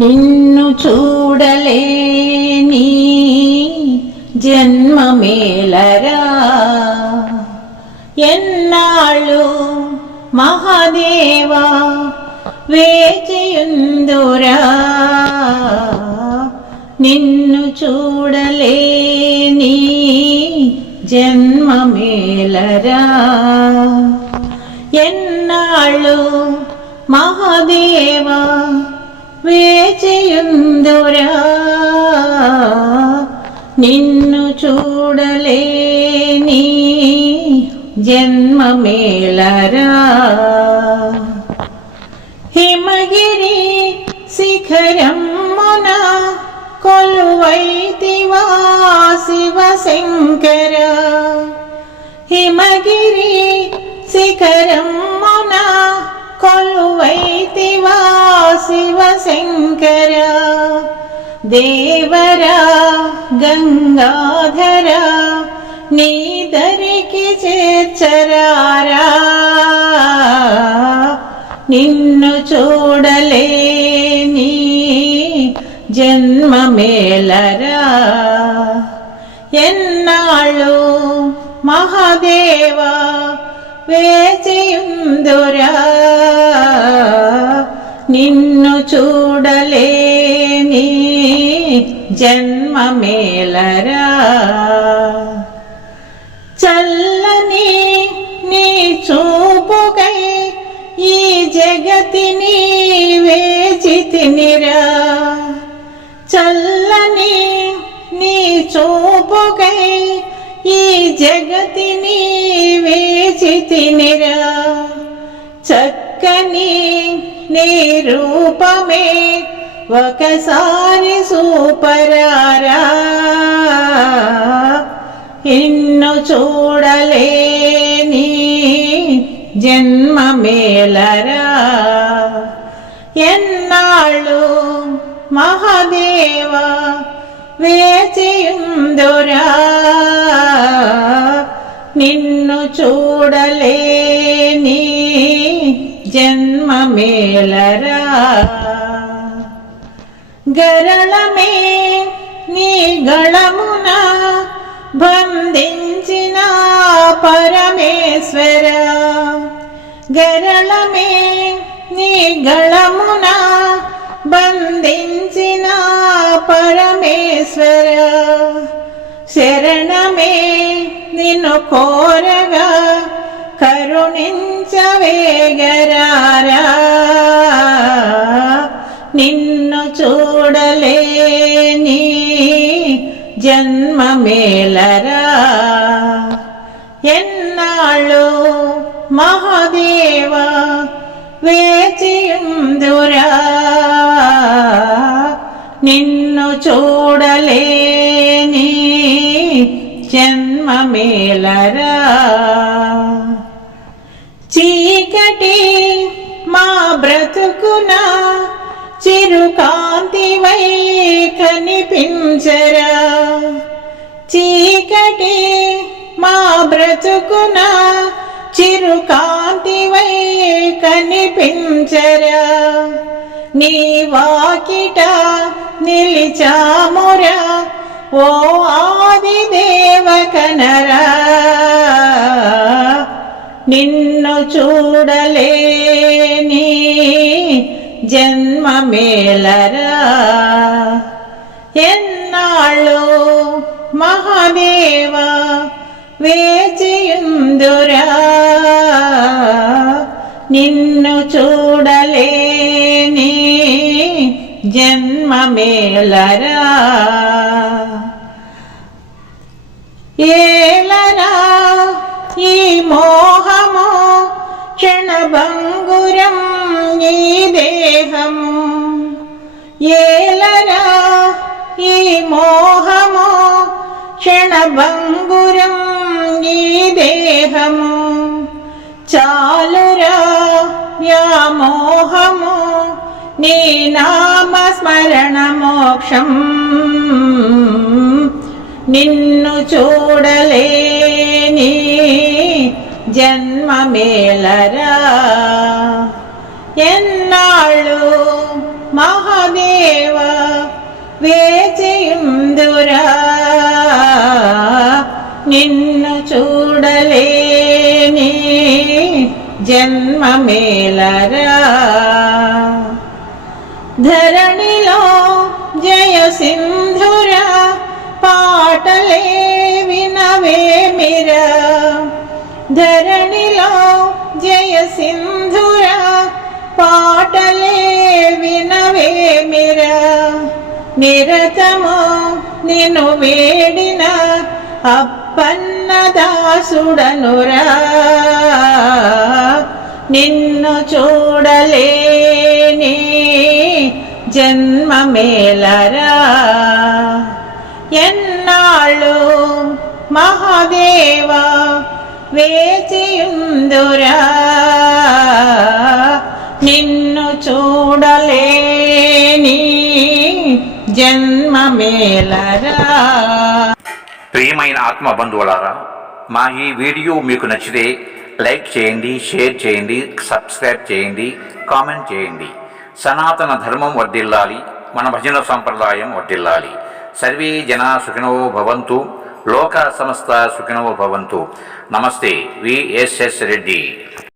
నిన్ను చూడలేని జన్మమేలరా, ఎన్నాళ్ళు మహాదేవా వేచియుందురా. నిన్ను చూడలేని జన్మమేలరా, ఎన్నాళ్ళు మహాదేవా వేచియుందురా. నిన్ను చూడలేని జన్మమేలరా. హిమగిరి శిఖరమున కొలువైతివా శివశంకర. హిమగిరి శిఖరమున కొలువైతివా శివశంకర. దేవరా గంగాధర నీ దరికి చేర్చరారా. నిన్ను చూడలేని జన్మమేలరా, ఎన్నాళ్ళు మహాదేవా వేచియుందురా. నిన్ను చూడలేని జన్మమేలరా. చల్లని నీ చూపుకై ఈ జగతిని వేచితినిరా. చల్లని నీ చూపుకై ఈ జగతిని వేచితినిరా. చక్కని నీ రూపమే ఒకసారి చూపరారా. నిన్ను చూడలేని జన్మమేలరా, ఎన్నాళ్ళు మహాదేవా వేచియుందురా. నిన్ను చూడలేని జన్మమేలరా. గరళమే నీ గళమున బంధించిన పరమేశ్వర. గరళమే నీ గళమున బంధించిన పరమేశ్వర. శరణమే నిన్ను కోరగా కరుణించవేగరారా. నిన్ను చూడలేని జన్మమేలరా, ఎన్నాళ్ళు మహాదేవా వేచియుందురా. నిన్ను చూడలేని జన్మమేలరా. చీకటి మా బ్రతుకున చిరుకాంతివై కనిపించరా. చీకటి మా బ్రతుకున చిరుకాంతివై కనిపించరా. నీ వాకిట నిలిచామురా ఓ ఆదిదేవ కనరా. నిన్ను చూడలేని జన్మమేలరా, ఎన్నాళ్ళు మహాదేవా వేచియుందురా. నిన్ను చూడలేని జన్మమేలరా. ఏలరా ఈ మోహము క్షణభంగురం ఈ దేహము. ఏలరా ఈ మోహము క్షణభంగురం ఈ దేహము. చాలురా వ్యామోహము నీ నామ స్మరణ మోక్షం. నిన్ను చూడలేని జన్మమేలరా. ఎన్నాళ్ళు మహా మహాదేవ వేచియుందురా నిన్ను చూడలేని జన్మమేలరా ధరణిలో జయ సింధురా పాటలే వినవేమిరా ధరణిలో జయ సింధురా పాటలే వినవేమిరా నిరతము నిన్ను వేడిన అప్పన్న దాసుడనురా నిన్ను చూడలేని జన్మమేలరా ఎన్నాళ్ళు మహాదేవ వేచియుందురా నిన్ను చూడలేని జన్మమేలరా. ప్రియమైన ఆత్మ బంధువులారా, మా ఈ వీడియో మీకు నచ్చితే లైక్ చేయండి, షేర్ చేయండి, సబ్స్క్రైబ్ చేయండి, కామెంట్ చేయండి. సనాతన ధర్మం వర్ధిల్లాలి, మన భజన సంప్రదాయం వర్ధిల్లాలి. సర్వే జనా సుఖినో భవంతు, లోక సమస్త సుఖినో భవంతు. నమస్తే, విఎస్ఎస్ రెడ్డి.